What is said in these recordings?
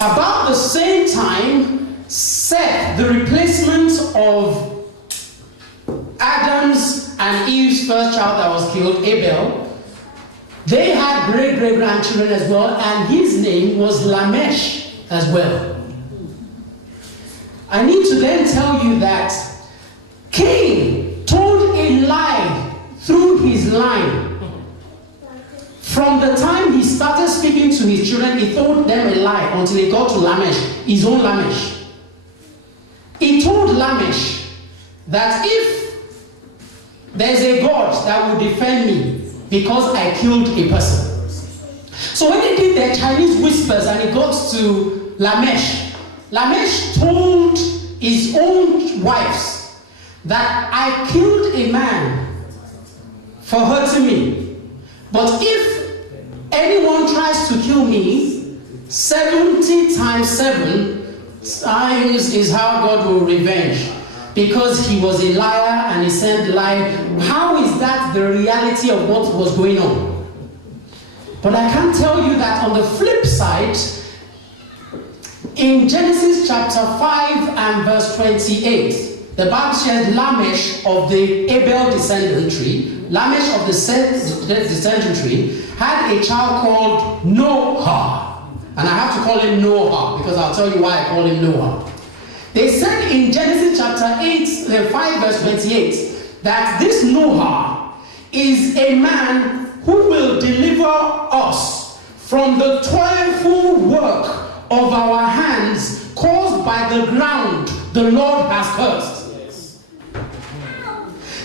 About the same time, Seth, the replacement of Adam's and Eve's first child that was killed, Abel, they had great-great-grandchildren as well, and his name was Lamech as well. I need to then tell you that Cain told a lie through his line. From the time he started speaking to his children, he told them a lie until he got to Lamech, his own Lamech. He told Lamech that if there's a God that will defend me because I killed a person. So when they did their Chinese whispers and he got to Lamech, Lamech told his own wives that I killed a man for hurting me. But if anyone tries to kill me, 70 times 7 times is how God will revenge. Because he was a liar and he sent lie. How is that the reality of what was going on? But I can tell you that on the flip side, in Genesis chapter 5 and verse 28, the Bible says Lamech of the Abel descendant tree, Lamech of the Seth descendant tree, had a child called Noah. And I have to call him Noah because I'll tell you why I call him Noah. They said in Genesis chapter 5 verse 28 that this Noah is a man who will deliver us from the toilful work of our hands caused by the ground the Lord has cursed. Yes.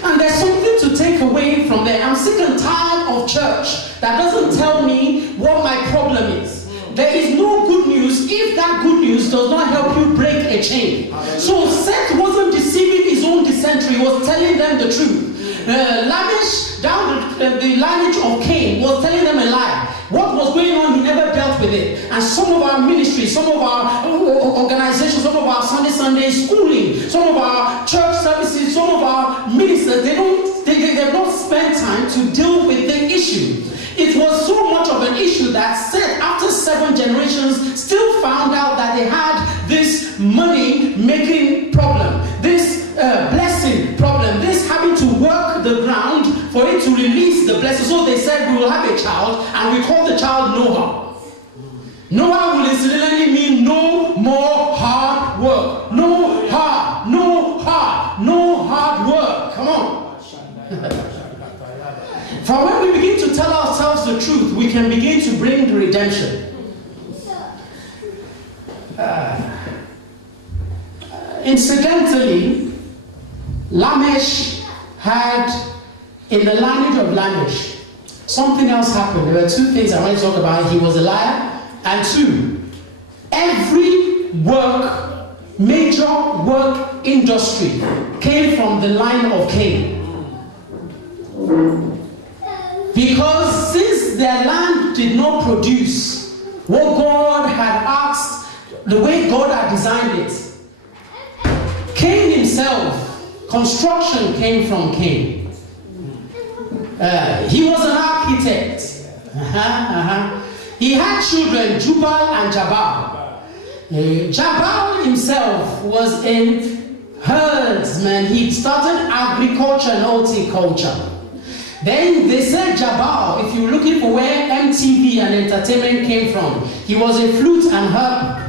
And there's something to take away from there. I'm sick and tired of church that doesn't tell me what my problem is. There is no good news if that good news does not help you break a chain. So Seth wasn't deceiving his own descendant, he was telling them the truth. Lamech, down the lineage of Cain, was telling them a lie. What was going on, he never dealt with it. And some of our ministries, some of our organizations, some of our Sunday schooling, some of our church services, some of our ministers, they have not spent time to deal with the issue. It was so much of an issue that Seth, after 7 generations, still found out that they had this money-making problem, this blessing problem, this having to work the ground for it to release the blessing. So they said, we will have a child, and we call the child Noah. Noah will incidentally mean no more hard work. No hard work. Come on. For when we begin to tell ourselves the truth, we can begin to bring the redemption. Incidentally, Lamech had, in the lineage of Lamech, something else happened. There were 2 things I want to talk about. He was a liar, and 2, every major work industry came from the line of Cain. Because since their land did not produce what God had asked, the way God had designed it, Cain himself, construction came from Cain. He was an architect. He had children, Jubal and Jabal. Jabal himself was a herdsman. He started agriculture and horticulture. Then they said Jabal, if you're looking for where MTV and entertainment came from, he was a flute and harp.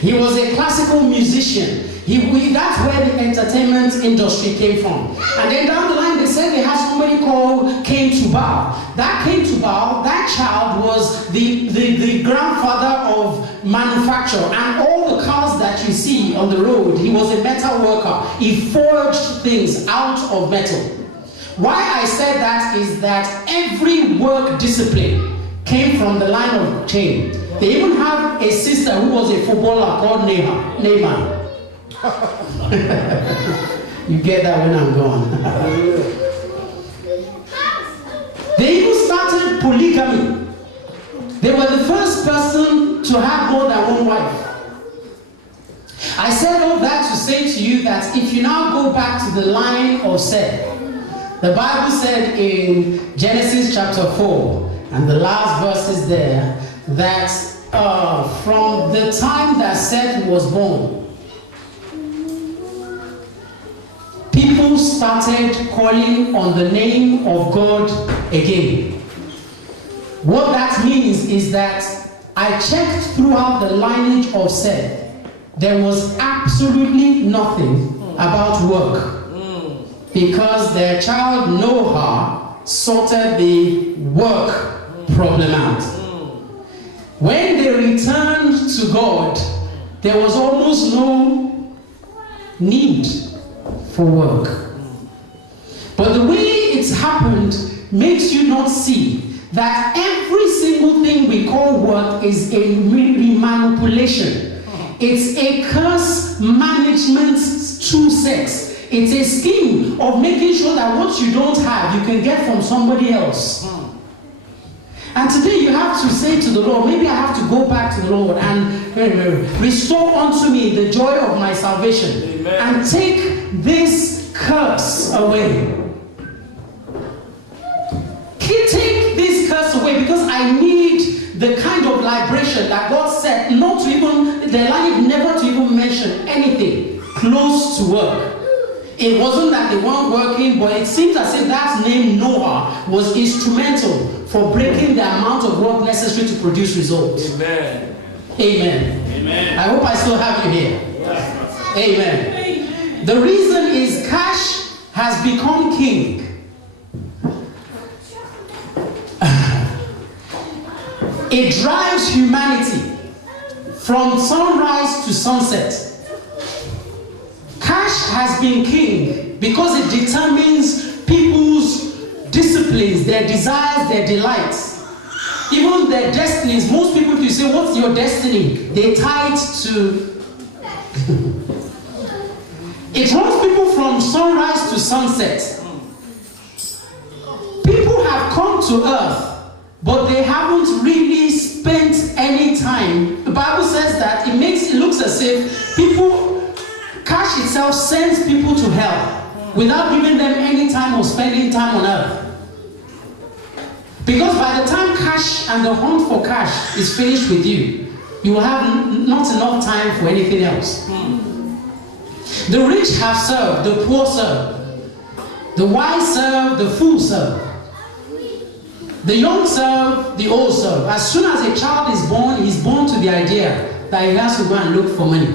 He was a classical musician. That's where the entertainment industry came from. And then down the line, they said they had somebody called Cain Tubal. That Cain Tubal, that child was the grandfather of manufacture. And all the cars that you see on the road, he was a metal worker. He forged things out of metal. Why I said that is that every work discipline came from the line of Cain. They even have a sister who was a footballer called Naaman. You get that when I'm gone. They even started polygamy. They were the first person to have more than one wife. I said all that to say to you that if you now go back to the line of Seth, the Bible said in Genesis chapter 4, and the last verse is there, that from the time that Seth was born, people started calling on the name of God again. What that means is that I checked throughout the lineage of Seth. There was absolutely nothing about work, because their child Noah sorted the work problem out. When they returned to God, there was almost no need for work. But the way it's happened makes you not see that every single thing we call work is a manipulation. It's a curse management through sex. It's a scheme of making sure that what you don't have, you can get from somebody else. And today you have to say to the Lord, maybe I have to go back to the Lord and restore unto me the joy of my salvation. Amen. And take this curse away. Take this curse away, because I need the kind of liberation that God said not to even, the line never to even mention anything close to work. It wasn't that they weren't working, but it seems as if that name Noah was instrumental for breaking the amount of work necessary to produce results. Amen. Amen. Amen. I hope I still have you here. Yes. Amen. The reason is cash has become king. It drives humanity from sunrise to sunset. Cash has been king because it determines people's disciplines, their desires, their delights, even their destinies. Most people, if you say, what's your destiny? They tie it to... It runs people from sunrise to sunset. People have come to earth, but they haven't really spent any time. The Bible says that it looks as if cash itself sends people to hell without giving them any time or spending time on earth. Because by the time cash and the hunt for cash is finished with you, you will have not enough time for anything else. The rich have served, the poor serve. The wise serve, the fool serve. The young serve, the old serve. As soon as a child is born, he's born to the idea that he has to go and look for money.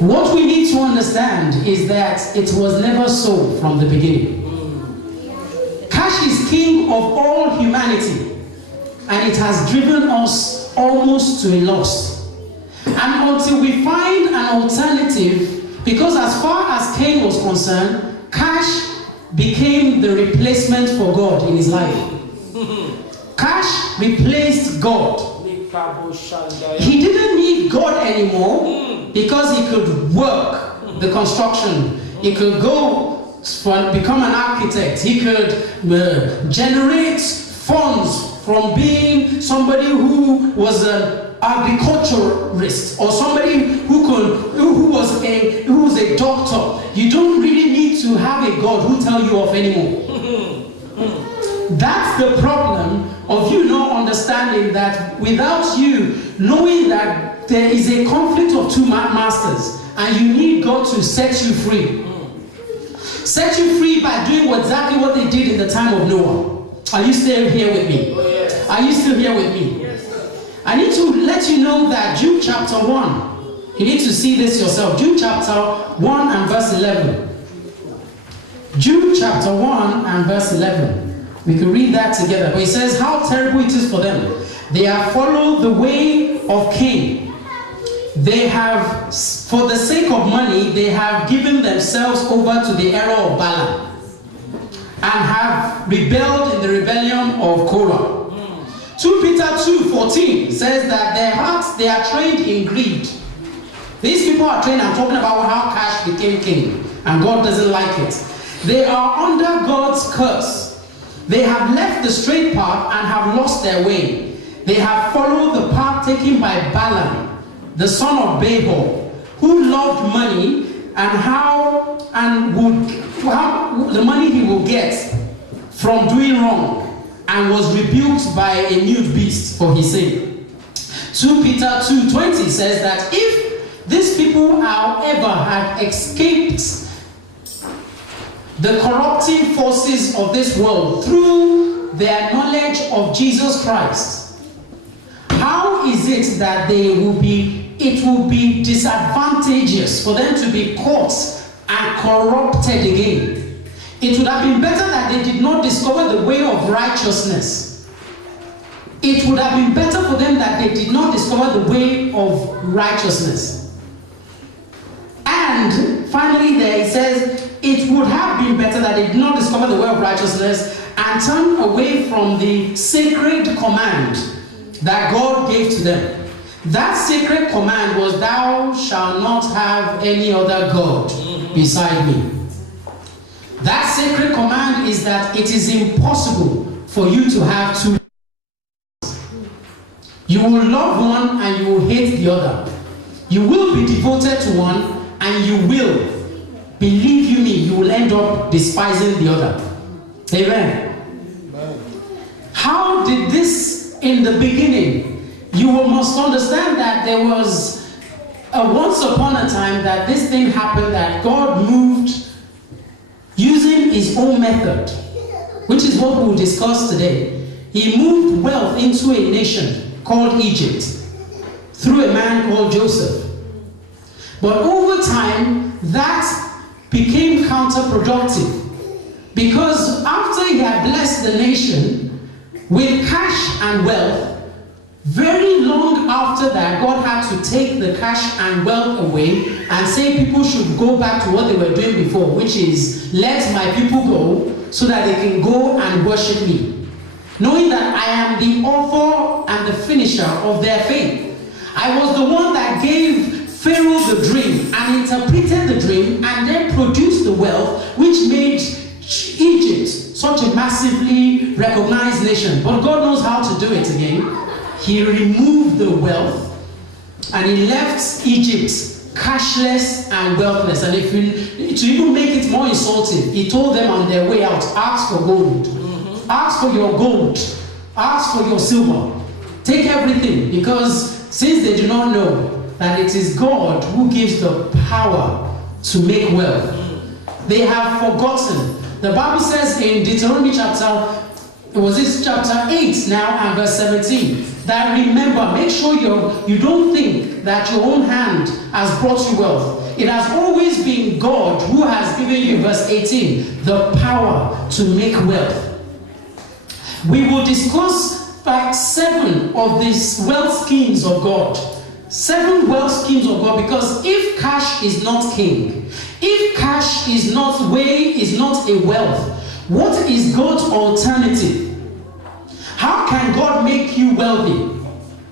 What we need to understand is that it was never so from the beginning. Cash is king of all humanity, and it has driven us almost to a loss. And until we find an alternative, because as far as Cain was concerned, cash became the replacement for God in his life. Cash replaced God. He didn't need God anymore because he could work the construction. He could go become an architect. He could generate funds from being somebody who was an agriculturalist or somebody who was a doctor. You don't really need to have a God who tell you off anymore. That's the problem of you not understanding that without you knowing that there is a conflict of two masters and you need God to set you free. Set you free by doing exactly what they did in the time of Noah. Are you still here with me? Oh, yes. Are you still here with me? Yes. I need to let you know that Jude chapter 1, you need to see this yourself. Jude chapter 1 and verse 11. Jude chapter 1 and verse 11. We can read that together. But it says, how terrible it is for them. They have followed the way of Cain. They have, for the sake of money, they have given themselves over to the error of Balaam and have rebelled in the rebellion of Korah. 2 Peter 2:14 says that their hearts, they are trained in greed. These people are trained, I'm talking about how cash became king, and God doesn't like it. They are under God's curse. They have left the straight path and have lost their way. They have followed the path taken by Balaam, the son of Beor, who loved money and would the money he will get from doing wrong, and was rebuked by a mute beast for his sin. 2 Peter 2:20 says that if these people, however, had escaped the corrupting forces of this world through their knowledge of Jesus Christ, how is it that it will be disadvantageous for them to be caught and corrupted again? It would have been better that they did not discover the way of righteousness. It would have been better for them that they did not discover the way of righteousness. And finally there it says, it would have been better that they did not discover the way of righteousness and turn away from the sacred command that God gave to them. That sacred command was, thou shalt not have any other God beside me. That sacred command is that it is impossible for you to have two. You will love one and you will hate the other. You will be devoted to one and you will, believe you me, you will end up despising the other. Amen. How did this in the beginning? You must understand that there was once upon a time that this thing happened, that God moved using his own method, which is what we'll discuss today. He moved wealth into a nation called Egypt through a man called Joseph. But over time, that became counterproductive, because after he had blessed the nation with cash and wealth, very long after that, God had to take the cash and wealth away and say people should go back to what they were doing before, which is, let my people go so that they can go and worship me, knowing that I am the author and the finisher of their faith. I was the one that gave Pharaoh the dream and interpreted the dream and then produced the wealth which made Egypt such a massively recognized nation. But God knows how to do it again. He removed the wealth and he left Egypt cashless and wealthless. And to even make it more insulting, he told them on their way out, ask for gold, ask for your gold, ask for your silver, take everything, because since they do not know that it is God who gives the power to make wealth, they have forgotten. The Bible says in Deuteronomy chapter 8 now and verse 17, that remember, make sure you don't think that your own hand has brought you wealth. It has always been God who has given you, verse 18, the power to make wealth. We will discuss like 7 of these wealth schemes of God. 7 wealth schemes of God, because if cash is not king, if cash is not a wealth, what is God's alternative? How can God make you wealthy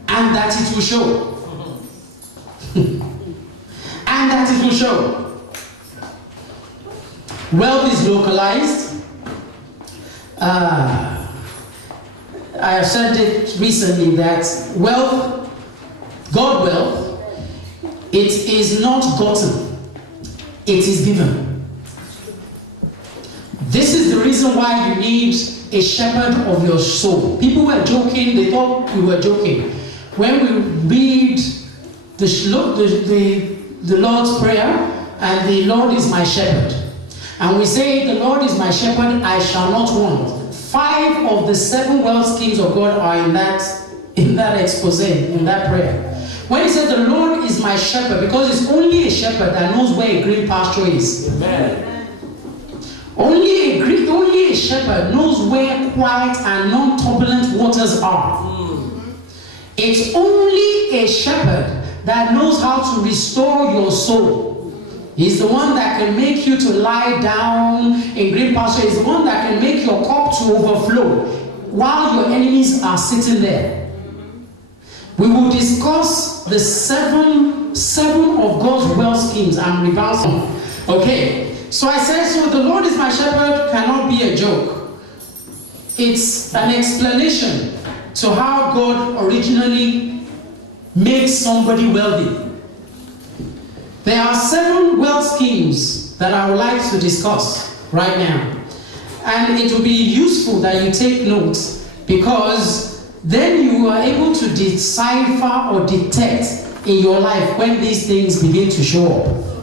and that it will show? And that it will show. Wealth is localized. I have said it recently that wealth, God wealth, it is not gotten, it is given. This is the reason why you need a shepherd of your soul. People were joking, they thought we were joking. When we read the Lord's Prayer, and the Lord is my shepherd, and we say, the Lord is my shepherd, I shall not want. 5 of the 7 wealth schemes of God are in that expose, in that prayer. When he said the Lord is my shepherd, because it's only a shepherd that knows where a green pasture is. Amen. Only a shepherd knows where quiet and non-turbulent waters are. It's only a shepherd that knows how to restore your soul. He's the one that can make you to lie down in green pasture. He's the one that can make your cup to overflow while your enemies are sitting there. We will discuss the 7 of God's wealth schemes and reverse them. Okay. So I said, so the Lord is my shepherd cannot be a joke. It's an explanation to how God originally makes somebody wealthy. There are 7 wealth schemes that I would like to discuss right now. And it will be useful that you take notes, Because then you are able to decipher or detect in your life when these things begin to show up.